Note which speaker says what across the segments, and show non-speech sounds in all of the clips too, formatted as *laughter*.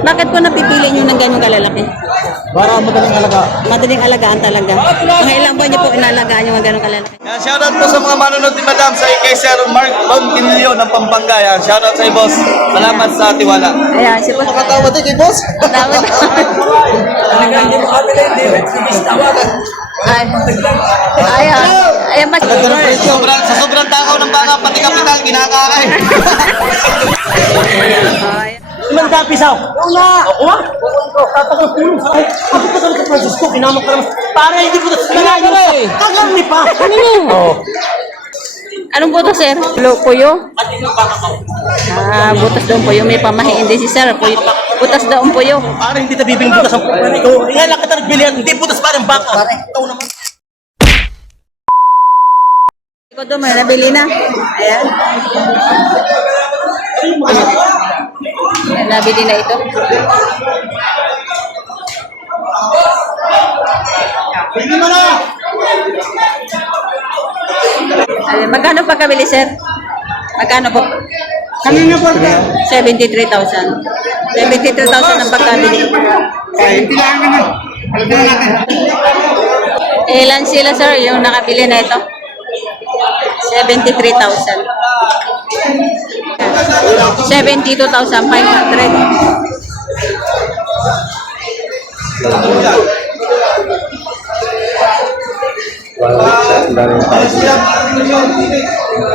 Speaker 1: Bakit po napipili nyo ng ganyang kalalaki?
Speaker 2: Para madaling alaga.
Speaker 1: Madaling alagaan talaga. Mga ilang buwan nyo po inalagaan yung mga ganyang kalalaki.
Speaker 3: Yan, shoutout po sa mga manonood ni Madam sa kay Sir Mark Lontinilio ng Pampanga. Yan, shoutout sa iyo, boss. Salamat sa tiwala.
Speaker 1: Ayan, si Boss.
Speaker 2: Nakatawa din kay boss.
Speaker 1: Dapat. Ay, ayan. Ayan, mas.
Speaker 3: Sobrang, sa sobrang takaw ng baka, pati kapital, kinakain. *laughs*
Speaker 1: Ay.
Speaker 2: Ilan ka pisaw? Una! Ako ba? Tatagal ko yun. Ay, ako pa sa Francisco, kinamang ka naman. Para hindi ko na sinalayo pa. Kagami pa. Ano yun? Oo.
Speaker 1: Anong butas, sir? Lo, puyo? Ah, butas daw ang puyo. May pamahiin din si sir. Puyo, butas daw puyo.
Speaker 2: Para hindi na bibing butas ang pupunan. Ikaw, kaya lang kita nagbilihan. Hindi butas parang baka. Pare, ikaw naman.
Speaker 1: Ikaw daw, may nabili na. Ayan. Nabili na ito. Ayan, magkano pa kabili, sir? Magkano po?
Speaker 2: Kanina po ka.
Speaker 1: 73,000. 73,000 ang pagkabili.
Speaker 2: Ay, tilaan ka na.
Speaker 1: Ilan sila, sir, yung nakabili na ito? 73,000. 72,500.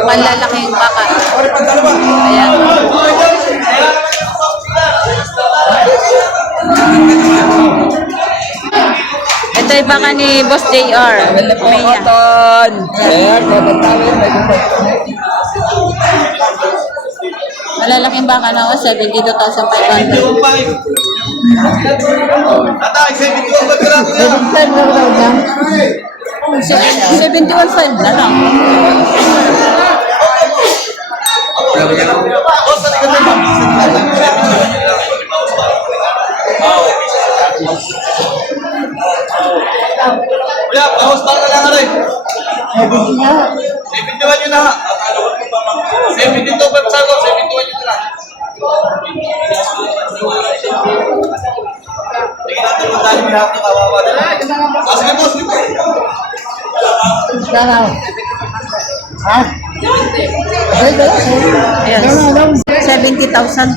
Speaker 1: Malalaki yung baka. Ayan. Ito yung baka ni Boss JR. Mia. Malalaking baka na ako, 72,500.
Speaker 3: Tatay, 72 ba lang?
Speaker 1: 71,500 na lang.
Speaker 3: Boss, ano ka dyan? Wala, bawas ba ka lang ano eh? 71 yun na. 72 pa sa ko, 71 yun na. Tingnan natin kung tayo lahat ng kawawa. Ah, sige boss, sige.
Speaker 1: Yes. 70,000.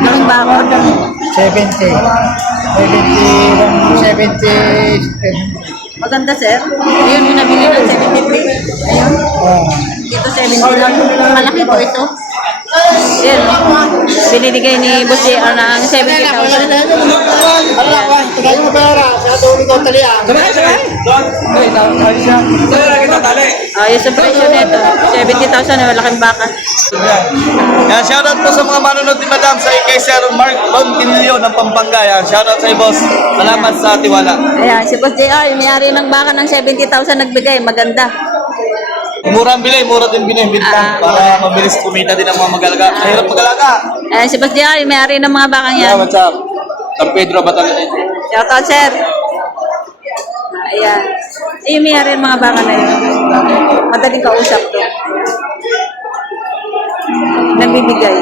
Speaker 1: Ang baka.
Speaker 2: 70. 70. 70.
Speaker 1: Maganda, sir. Ayun, yung nabili ng 73. Ayun. Dito 70 lang. Malaki po ito. Yan. Binibigay ni Boss JR ng 70,000.
Speaker 2: Ala, Juan, tagay mo pera. Sa tuloy ko talian. Sabay, sabay.
Speaker 1: Ayos ang presyo nito. 70,000 na malaking baka.
Speaker 3: Yan, shoutout po sa mga manonood ni Madam sa kay Sir Mark Lontinilio ng Pampanga. Yan, shoutout sa boss. Salamat sa tiwala.
Speaker 1: Ayan, si Boss JR, may-ari ng baka ng 70,000 nagbigay. Maganda.
Speaker 3: Mura ang bilay, mura din binibintang
Speaker 1: Ah.
Speaker 3: para mabilis kumita din ang mga mag-alaga. Mahirap mag-alaga.
Speaker 1: Ayan, si Boss JR, yung may-ari ng mga bakang yan.
Speaker 3: Yeah, what's up? San Pedro, Batangas.
Speaker 1: Shout out, sir. Ayan. Eh, yung may-ari ng mga baka na yun. Madaling kausap to. Nagbibigay.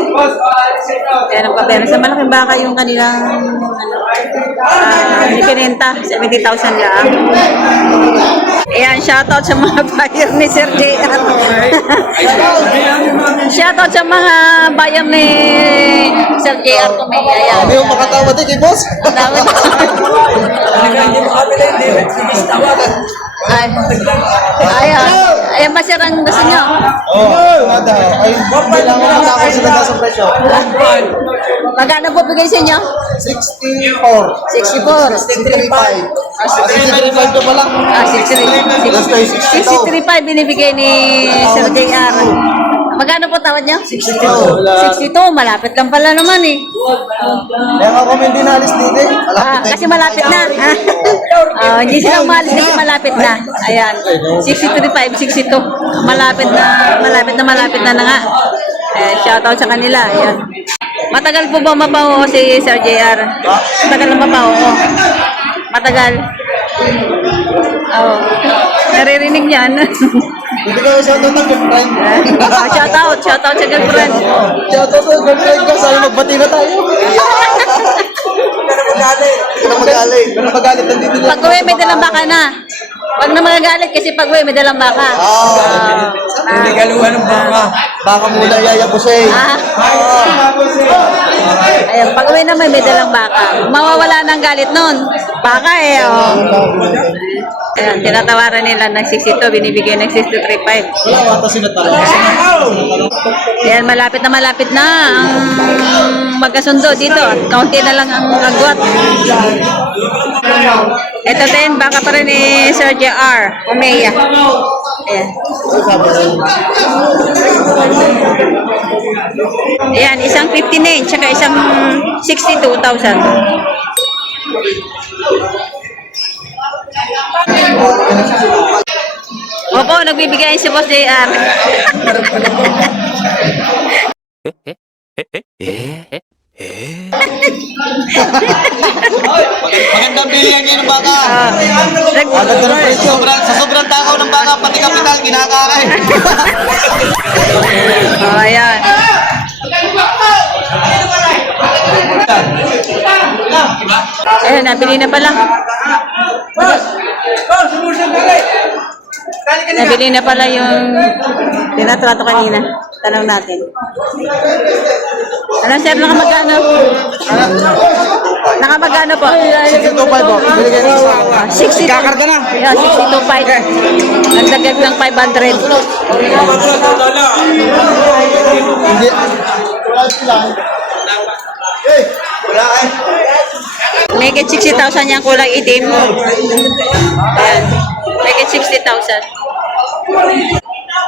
Speaker 1: Ayan ang papera. Sa malaking baka yung kanilang ano, ah, ikinenta. 70,000 lang. Ayan, *laughs* *laughs* shoutout sa mga buyer ni Sir JR. shoutout sa mga buyer ni Sir JR Tumay. Ayan.
Speaker 2: Hindi mo makatawa din kay boss.
Speaker 1: Dapat. *laughs* Ay, ayan. Ayan ba sir ang gusto nyo?
Speaker 2: Oh, ada. Ay, hindi lang ako sa ganda sa presyo.
Speaker 1: Magkano po bigay sa inyo?
Speaker 2: 64.
Speaker 1: 64.
Speaker 2: 65. Ah, 65 to pa lang.
Speaker 1: Ah, 63.
Speaker 2: Last tayo 62.
Speaker 1: 63.5 binibigay ni Sir JR. Magkano po tawad niyo?
Speaker 2: 62.
Speaker 1: 62. Malapit lang pala naman eh.
Speaker 2: Kaya nga kami hindi nalis dito eh.
Speaker 1: Ah, kasi malapit na. Ah, hindi sila umalis kasi malapit na. Ayan. 63.5, 62. Malapit na, malapit na, malapit na na nga. Eh, shoutout sa kanila. Ayan. Matagal po ba mapaho si Sir JR? Matagal na mapaho ko. Matagal. Oo. Naririnig niyan. *laughs*
Speaker 2: Hindi ka ito ng girlfriend. *laughs*
Speaker 1: Ah, shoutout, shoutout sa girlfriend.
Speaker 2: Shout out sa girlfriend ka. Sana magbati na tayo. *laughs*
Speaker 3: magalit, nandito na.
Speaker 1: Pag uwi, may dalang baka na. Huwag na magagalit kasi pag uwi, may dalang baka.
Speaker 3: Ah,
Speaker 2: Hindi galuhan ng baka.
Speaker 3: baka muna yayabos eh.
Speaker 1: Ah. Ayun, pag uwi naman, may dalang baka. Mawawala ng galit nun. Baka eh, oh. Ayan, tinatawaran nila ng 62, binibigay ng 63.5.
Speaker 3: Wala ko ata sinatalo.
Speaker 1: Ayan, malapit na malapit na ang magkasundo dito. Kaunti na lang ang agwat. Ito din, baka pa rin ni Sir JR, Umeya. Ayan. Ayan, isang 59, tsaka isang 62,000. Opo, nagbibigay si Boss JR.
Speaker 3: Magandang bilihan ngayon ng baka.
Speaker 1: Ah,
Speaker 3: Agad na ng presyo. Sa sobrang takaw ng baka, pati kapital, kinakakain. *laughs*
Speaker 1: Oh, ayan. Ayan, nabili na pala. Nabili na pala yung tinatrato kanina. Tanong natin. Ano, sir, nakamagano? Nakamagano po?
Speaker 3: 62.5 po. Binigay ko sa
Speaker 1: 60. Kakarga na. Yeah, 62.5. Nagdagdag ng 500.
Speaker 3: Hindi. Eh, wala eh.
Speaker 1: Make it 60,000 yung kulay itim. Ayan. Make it 60,000.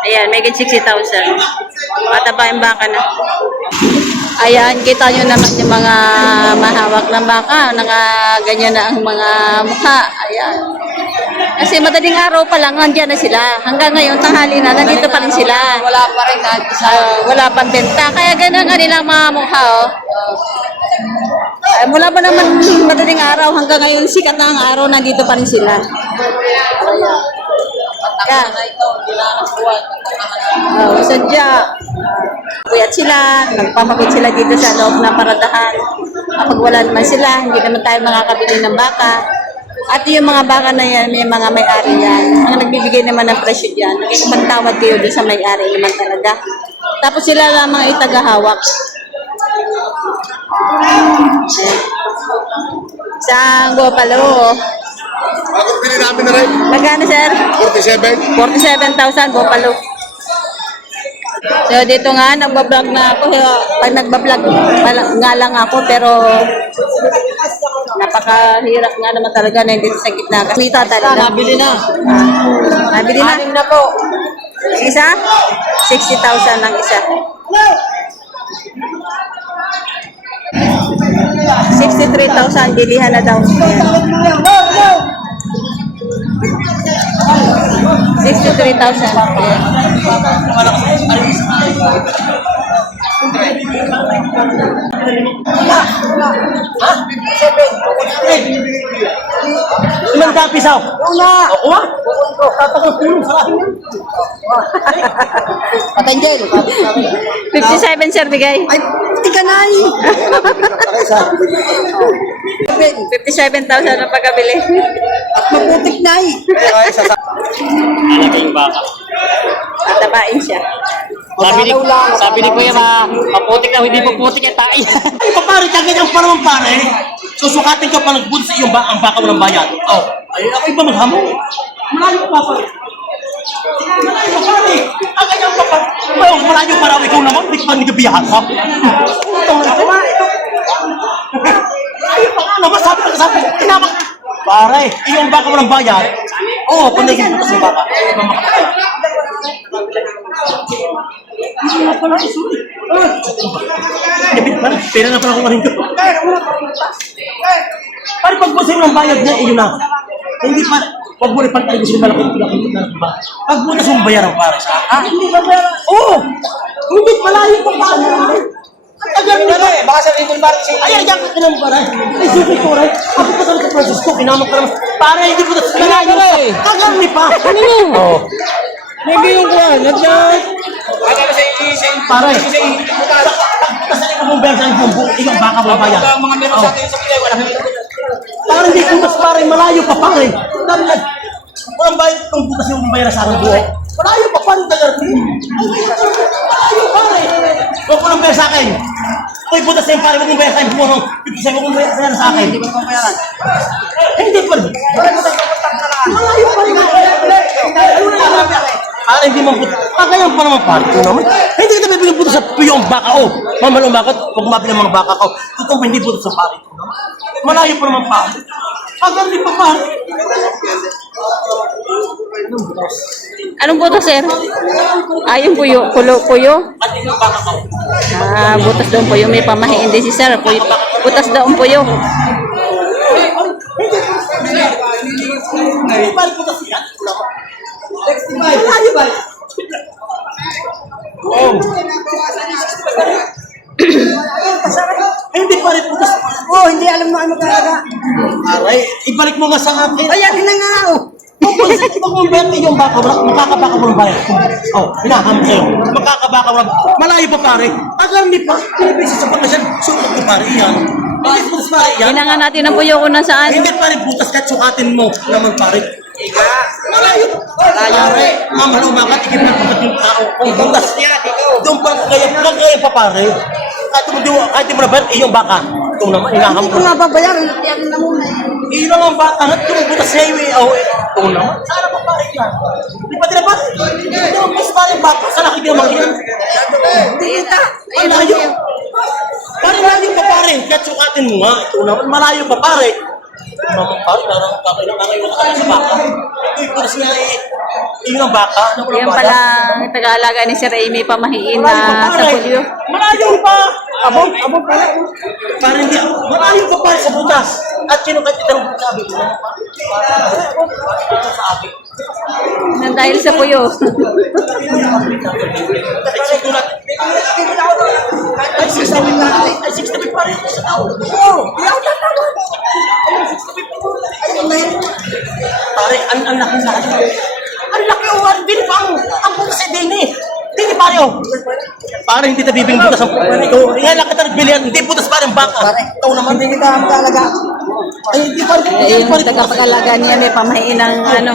Speaker 1: Ayan, it 60,000. Mataba yung baka na. Ayan, kita nyo naman yung mga mahawak ng baka. Naka ganyan na ang mga mukha. Ayan. Kasi madaling araw pa lang, nandiyan na sila. Hanggang ngayon, tanghali na, nandito pa rin sila. Wala pa rin wala pang benta. Kaya ganun ang kanilang mga mukha, oh. Ay, mula pa naman madaling araw hanggang ngayon, sikat na ang araw, nandito pa rin sila. Kaya, oh, sadya, puyat sila, nagpapakit sila dito sa loob ng paradahan. Kapag wala naman sila, hindi naman tayo makakabili ng baka. At yung mga baka na yan, may mga may-ari yan. Ang nagbibigay naman ng presyo dyan, nagpagtawad kayo doon sa may-ari naman talaga. Tapos sila lamang ay tagahawak. Sa Gopalo.
Speaker 3: Ako pili namin na rin.
Speaker 1: Magkano, sir?
Speaker 3: 47.
Speaker 1: 47,000 Gopalo. So, dito nga, nagbablog na ako. Pag nagbablog, nga lang ako, pero napakahirap nga naman talaga na dito sa gitna. Kasi ito talaga.
Speaker 2: Nabili na.
Speaker 1: Nabili na.
Speaker 2: Anim na po.
Speaker 1: Isa? 60,000 ang isa. 63,000 bilihan na daw. Ayan. 63,000. Ayan.
Speaker 2: Ilan ka pisaw? Una. Ako ah. Tatakang tulong sa akin yan.
Speaker 1: Patanjel. 57 sir bigay.
Speaker 2: Ay, tika na eh.
Speaker 1: 57,000 ang pagkabili.
Speaker 2: At maputik na eh.
Speaker 1: Tatabain siya.
Speaker 4: Sabi ni, sabi ni Kuya, ma, maputik na, hindi maputik yung tayo.
Speaker 2: Ay, pare, tagay ang parang pare. Susukatin ka pa ng bud sa iyong ba ang baka mo ng bayan. Oh, ay ako iba maghamon. Malayo pa pare. Malayo pa pare. Ang kanyang pa pare. Oh, malayo pa raw ikaw naman. Hindi ka pa nigabiyahan ha. Ito na ito. Malayo pa nga naman. Sabi ka sabi. Pare, iyong baka mo ng bayan. Oo, oh, kung naging putas ng baka. Iba makakaya. Hindi na pala, sorry. Ah. Pera na pala kung ano ito. Pare, pag mo ng bayad niya, iyo na. Hindi pa, wag mo rin pagkain gusto malaki yung pinakita ba? Pag mo na siyang bayaran, pare. Ah, hindi ba bayaran? Oo! Hindi malayo pa pa. Ang tagal ni pare. Baka sa ito pare kasi. Ay, ayan ka naman pare. Ay, super ko rin. Ako pa sa Francisco, kinamang ka naman. Pare, hindi ko na malayo pa. Tagal ni pa. Ano yun? Oo. Maybe yung kuwan, nandiyan. Pare, kasi ikaw mong bayan sa iyong buong, ikaw baka mo bayan. Mga meron sa atin sa pilay, wala Parang hindi butas pare, malayo pa pare. Na. Walang bayad kung butas yung bayar sa akin buhay. Malayo pa pare tagal. Malayo pare. Huwag mo nang bayar sa akin. Uy, butas na yung pare, huwag mong bayar sa akin. Ibig sabihin, huwag mong bayar sa akin. Hindi mo bayaran. Hindi pa rin. Malayo pa rin. Ano na lang pare? Para hindi man butas. Kagayan pa naman pare. Ito naman. Hindi kita bibigyan butas sa piyong baka. Oh, mamalong bakit? Pag mabili ng mga baka ko. Totoo ba hindi butas sa pare? Ito naman. Malayo pa naman pare. Hanggang di pa pare.
Speaker 1: Anong butas, sir? Ah, yung puyo. Pulo, puyo?
Speaker 2: Ko.
Speaker 1: Ah, butas daw ang puyo. May pamahiin din si sir. Puyo. Butas daw ang puyo.
Speaker 2: Hindi pare butas yan. Malayo ba? Oh. Hindi pa rin butas.
Speaker 5: Oh, hindi alam mo ano talaga.
Speaker 2: Aray, ibalik mo nga sa akin.
Speaker 5: Ayan, yun na nga oh.
Speaker 2: Kung kung kung berte yung baka, wala- makakabaka mo bayan. Oh, hinaham sa'yo. Makakabaka mo Malayo pa pare. Alam ni pa, pinipisi sa pagkasyan. Sukat ko pare yan. Hindi butas pare yan.
Speaker 1: Kailangan natin ng puyo kung nasaan.
Speaker 2: Hindi pare butas kahit sukatin mo naman pare. Malayo. Malayo pare. Mamahal umakat, ikip na yung tao. Kung butas niya, doon pa kaya, kaya pa pare. Kahit mo di kahit mo na bayar, eh yung baka. Ito naman, hinaham
Speaker 5: Hindi
Speaker 2: ko.
Speaker 5: ko nga babayaran. Yan na muna.
Speaker 2: Iyon lang ang bata na yung butas sa highway. Oh, eh. Ito naman. Sana pa pare yan. Di ba? Ito mas pare bata. Sana nakikita mo yan.
Speaker 5: Dita.
Speaker 2: Ang layo. Pare layo pa pare. Kahit sukatin mo nga. Ito naman. Malayo pa pare. Pare. Parang kakailang kakailang ka sa baka. Ito yung butas niya eh. Iyon ang baka. Ano ko lang
Speaker 1: Yan pala ang taga-alaga ni Sir Amy pamahiin na sa puyo.
Speaker 2: Malayo pa. Abog, abog pala. Pare hindi. Malayo pa pare sa butas. At sino kahit ito ang sabi ko. Ito sa akin.
Speaker 1: Nang dahil sa puyo.
Speaker 2: Ay, 60 pa rin. Ay, 60 pa rin. Sa tao.
Speaker 5: Oh, di ako tatawa.
Speaker 2: Pare, ang ang laki sa akin. Ang laki o dili pa ang ang butas sa dini. Dili pare o. Pare, hindi ta bibing butas ang pare. Ito, nga laki ta nagbilihan. Hindi butas pare ang baka. Ikaw naman.
Speaker 5: Hindi kita ang talaga.
Speaker 2: Ay, hindi pare.
Speaker 1: Eh,
Speaker 2: Hindi
Speaker 1: yung
Speaker 2: pare.
Speaker 1: tagapag-alaga niya may pamahiin ng ano.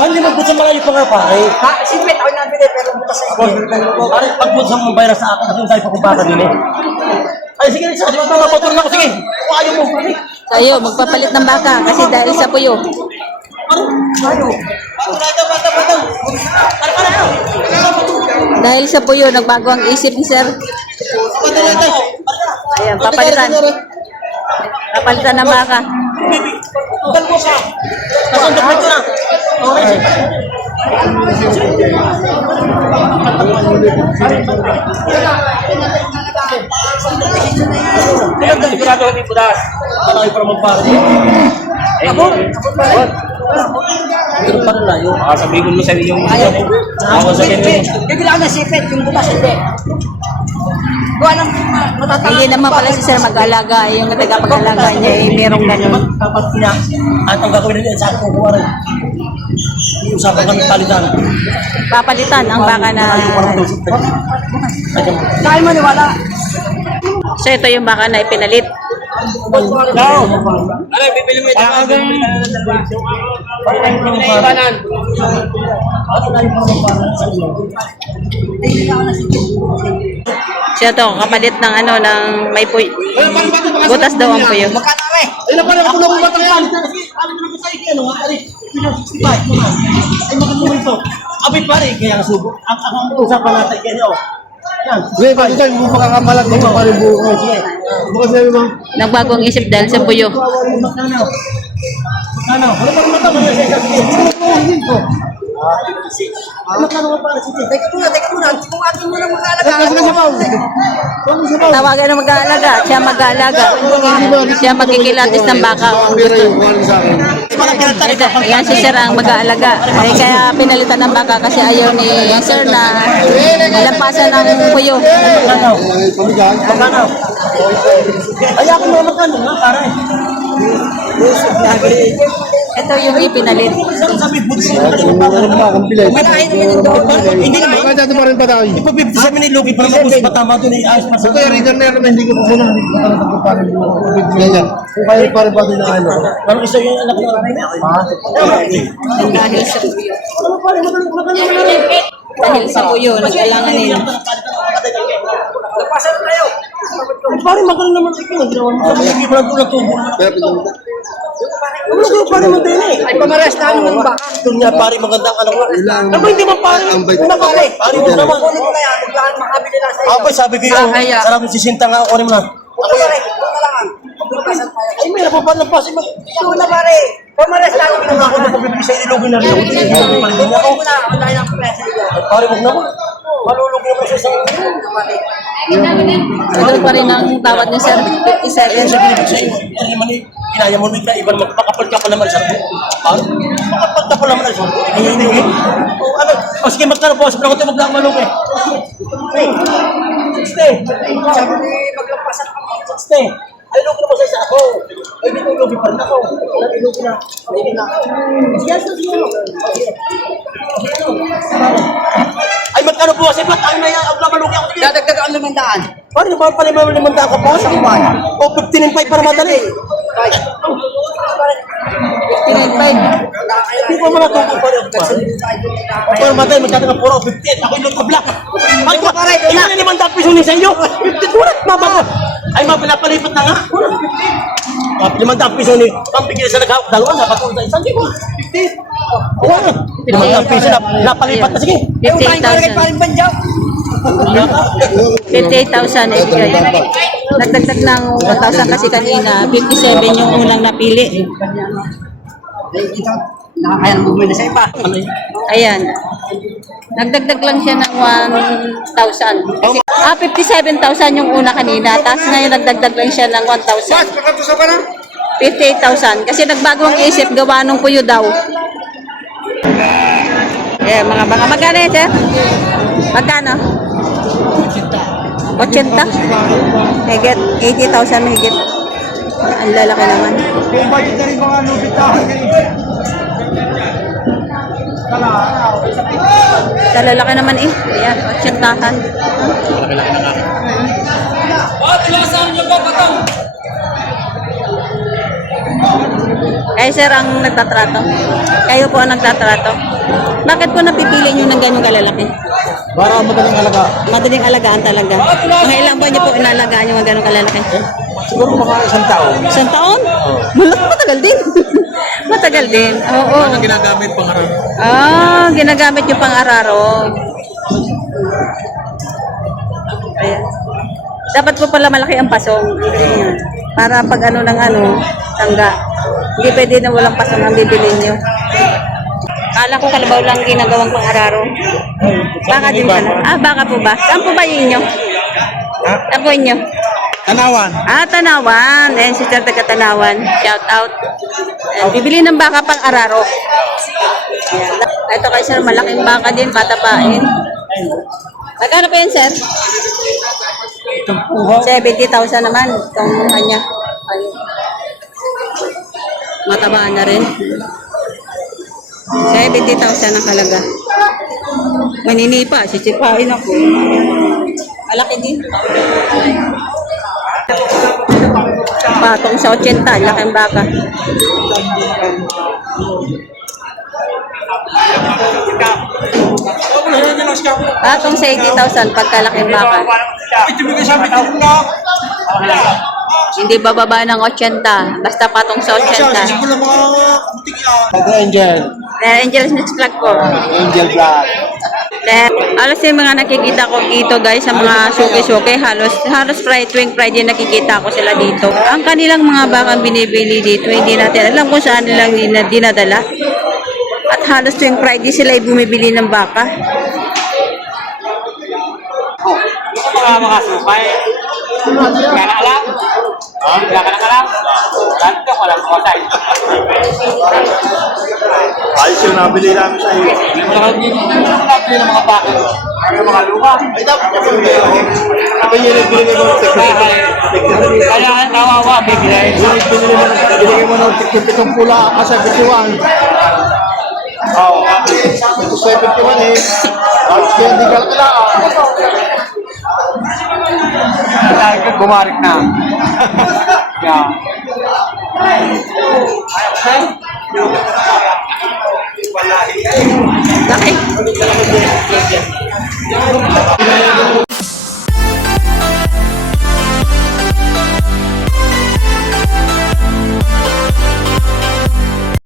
Speaker 2: Pare, hindi magbutas ang mga pa nga pare.
Speaker 5: Ha, sipit ako nabili pero butas sa
Speaker 2: Pare, pag butas ang bayra sa akin, kasi tayo pa kung baka din eh. Ay, sige, sige. Di ba mapapatulong ako? Sige. Kung ayaw mo. Pare.
Speaker 1: Tayo, magpapalit ng baka kasi dahil sa puyo.
Speaker 2: Pare. Ayaw.
Speaker 1: Dahil sa puyo, nagbago ang isip ni Sir. Ayan, papalitan. Papalitan ng baka.
Speaker 2: Sigurado hindi pudas. Malaki para magpara. Abo? Pero pa layo.
Speaker 4: Ah, sabihin mo sa yung
Speaker 2: Ako sa
Speaker 5: Sipit. Bibili ako ng sipit, yung butas hindi. Kung anong matatanggal.
Speaker 1: Hindi naman pala si Sir mag-alaga. Yung tagapag-alaga niya ay merong ganun.
Speaker 2: Dapat niya. At ang gagawin nila sa akin kukuha rin. Iusapan kami palitan.
Speaker 1: Papalitan ang baka na...
Speaker 5: Dahil maniwala.
Speaker 1: So ito yung baka na ipinalit.
Speaker 4: Ano, bibili mo ito. Ibanan.
Speaker 1: Siya to, kapalit ng ano, ng may puy. Butas daw ang puyo.
Speaker 5: Magkano eh?
Speaker 2: Ilan pa lang ako lang batang yan? Naman sa iyo? Ano nga? Ari, 65 mo na. Ay, magkano ito? Abay pare, kaya nga subo. Ang ang usapan natin kaya oh. Yan.
Speaker 6: Wait, bakit tayo mo makakapalat mo pa rin buo ko? Bukas sabi mo,
Speaker 1: Nagbago ang isip dahil sa puyo.
Speaker 2: Magkano? Magkano? Wala pa rin mata mo yan. Hindi ko. Nga pala si Tito?
Speaker 5: Teka muna, teka muna. Kung atin mo na mag-alaga.
Speaker 6: kasi kasi pa. Bakit sa pa?
Speaker 1: Tawagan na mag-aalaga. Siya mag-aalaga. Siya magkikilatis ng baka. Yan si Sir ang mag-aalaga. Ay, kaya pinalitan ng baka kasi ayaw ni Sir na lampasan ng puyo.
Speaker 2: Magkano?
Speaker 6: Pamigan.
Speaker 2: Magkano? Ay, ako mo magkano nga, pare?
Speaker 1: Ito yung ipinalit.
Speaker 2: Baka.
Speaker 5: Malayo naman yung doon.
Speaker 2: Hindi naman.
Speaker 6: Magkano dito pa rin pa tayo?
Speaker 2: Ipa 57 ni Lugi para mapos patama doon eh. Ayos pa sa
Speaker 6: Ito yung na hindi ko pa pa rin pa rin Ganyan. Kung kaya pa rin pa rin na ano.
Speaker 2: Parang isa yung anak ng nanay.
Speaker 1: Dahil sa buyo. Dahil sa buyo, nag-alangan nila.
Speaker 2: Lapasan na kayo. Pare, magaling naman ito. Sabi, hindi mo lang tubo. Ano ko pare mo din eh?
Speaker 5: Ay, pamares na ano ng baka.
Speaker 2: Doon nga pare magandang anak ko. Ano hindi man pare? Una pare. Pare mo naman.
Speaker 5: Kunin ko na yan. Biglaan makabili lang sa iyo.
Speaker 2: Ako sabi ko yun.
Speaker 1: Ah, kaya.
Speaker 2: Sarap yung sisinta nga ako rin mo na.
Speaker 5: Ako yan. Ito na lang. Tayo.
Speaker 2: Ay, may napapalampasin mo.
Speaker 5: Ito na pare. Pamares na ano ng
Speaker 2: Ako
Speaker 5: baka.
Speaker 2: na pagbibisay ni Lugi na rin
Speaker 5: Kunin ng.
Speaker 2: Pare, huwag na mo. Na mo sa isang
Speaker 1: Ito pa rin ang tawad ni Sir, 57.
Speaker 2: Kaya sabi ko sa iyo, ano naman eh, inaya mo nito, iba naman, makapal ka pa naman sa Ano? Makapal ka pa naman sa Ay, hindi, hindi. O, ano? O, sige, magkano po? Sabi ko, huwag lang malong eh. Sixty.
Speaker 5: Sabi ni maglapasan ako.
Speaker 2: Sixty. Ay, lugi naman sa isa ako. Ay, hindi ko lugi pa rin ako. Ay, lugi na. Lugi na. Yes, yes, yes. Ay, magkano po kasi ba't ang may ang malugi ako dito?
Speaker 5: Dadagdag ang limandaan.
Speaker 2: Paano naman pala may limanda ka pa? Sa bayan. O, 15 and 5 para madali. Hindi ko mga tukol pa rin. O, para madali, magkano ka puro, 15. Ako yung ka black. Ay, ko, pare, ina na limanda ang piso ni sa iyo. 15, wala, mababa. Ay, mapilapalipat na nga. Wala, 15. Ah, limanda ang piso ni, ang bigyan sa nagkawak, dalawa, napatulong sa isang, di ko, 15. Wala, ang piso, nap- napalipat na, sige.
Speaker 5: Eh, umahin ka rin kay
Speaker 1: 58,000.
Speaker 5: paring banjaw.
Speaker 1: 58,000 eh. Nagdagdag ng 1,000 kasi kanina. 57 yung unang napili.
Speaker 5: Nakakaya ng bumili sa iba.
Speaker 1: Ayan. Nagdagdag lang siya ng 1,000. Kasi, ah, 57,000 yung una kanina. Tapos ngayon nagdagdag lang siya ng 1,000. 58,000. Kasi nagbago ang isip, gawa nung puyo daw. Eh, mga mga magkano yan, sir? Magkano? 80? Higit. 80,000 mahigit. Ang lalaki naman. Sa lalaki naman eh. Ayan, 80,000. Kayo sir ang nagtatrato? Kayo po ang nagtatrato? Bakit po napipili nyo ng ganyang kalalaki?
Speaker 6: Para madaling alaga.
Speaker 1: Madaling alagaan talaga. Mga ilang buwan nyo po inalagaan yung mga ganyang kalalaki?
Speaker 6: Siguro mga isang taon.
Speaker 1: Isang taon? Malak, matagal din. *laughs* matagal din. Oo.
Speaker 6: Ano ginagamit pang harap?
Speaker 1: Ah, ginagamit yung pang-araro. Ayan. Dapat po pala malaki ang pasong. Para pag ano ng ano, tangga. Hindi pwede na walang pasong ang bibilin nyo. Kala ko kalabaw lang ginagawang pang-araro. Baka din pala. Ah, baka po ba? Saan po ba yun nyo? Saan po inyo?
Speaker 6: Tanawan.
Speaker 1: Ah, Tanawan. Ayan, si Sir taga Tanawan. Shout out. Ayan, bibili ng baka pang araro. Ayan. Ito kay Sir, malaking baka din, patapain. Magkano pa yan, Sir? 70,000 naman. Itong kanya. Ayun. Mataba na rin. 70,000 ang halaga. Maninipa, sisipain ako. Malaki din. Patong sa 80, laking baka. Patong sa 80,000 pagkalaking baka. Hindi bababa ng 80, basta patong sa 80.
Speaker 6: Pag Angel.
Speaker 1: Eh, Angels Next Vlog po.
Speaker 6: Angel Black.
Speaker 1: Then, halos yung mga nakikita ko dito guys sa mga suki-suki, halos, halos Friday, tuwing Friday nakikita ko sila dito. Ang kanilang mga bakang binibili dito, hindi natin alam kung saan nilang din- dinadala. At halos tuwing Friday sila ay bumibili ng baka.
Speaker 4: mga mga sumay. Kaya na alam? Kaya ka alam? Lahat ka, walang kotay.
Speaker 6: Ayos yung nabili namin sa iyo.
Speaker 4: Hindi mo naman nabili ng mga bakit. Yung mga lupa.
Speaker 6: Ay, dapat ko yung Ito yung binigay mo ng
Speaker 4: Kaya, kaya kawawa, bibili.
Speaker 6: Binigay mo ng tikipitong pula kasi 51. Oo. Ito 71 eh. Tapos kaya hindi ka kailangan.
Speaker 4: Kumarik na. yeah. Laki. Laki.